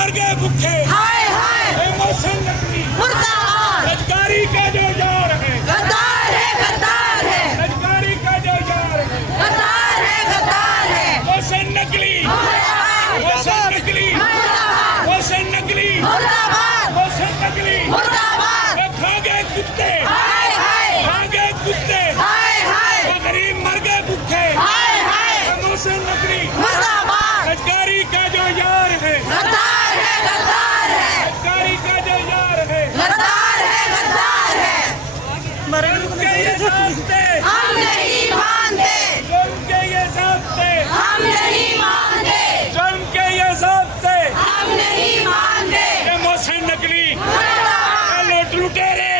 मर गए भूखे। हाय हाय मोहसिन नकवी मुर्दाबाद। रजगारी का जो यार है, गद्दार है, गद्दार है, रजगारी का जो यार है, गद्दार है, गद्दार है। मोहसिन नकवी, मुर्दाबाद, मोहसिन नकवी, मुर्दाबाद, मोहसिन नकवी, मुर्दाबाद, मोहसिन नकवी। मुर्दाबाद। खा गए कुत्ते, हाय हाय खा गए कुत्ते। हाय हाय वो गरीब मर गए भूखे। हाय हाय मोहसिन नकवी मुर्दाबाद। रजगारी का जो यार है, गद्दार है, गद्दार है, रजगारी का जो यार है, गद्दार है, गद्दार है। जुल्म के ये साथे, हम नहीं मानते, जुल्म के ये साथे, हम नहीं मानते, जुल्म के ये साथे। हम नहीं मानते। ये मोहसिन नकवी, मुर्दाबाद। ये लूट लुटेरे,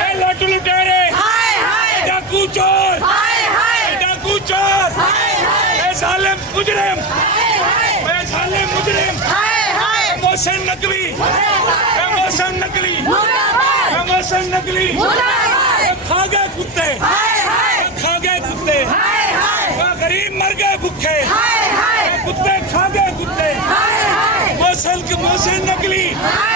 ये लूट लुटेरे, हाय हाय डाकू चोर, हाय हाय डाकू चोर, हाय हाय ये जालिम मुजरिम, हाय हाय ये जालिम मुजरिम। हाय हाय मोहसिन नकवी, ये मोहसिन नकवी, मुर्दाबाद, ये मोहसिन नकवी। मुर्दाबाद। ये खा गए कुत्ते, हाय हाय ये खा गए कुत्ते। हाय हाय वो गरीब मर गए भूखे। हाय हाय कुत्ते खा गए कुत्ते। हाय हाय मोहसिन नकवी हाय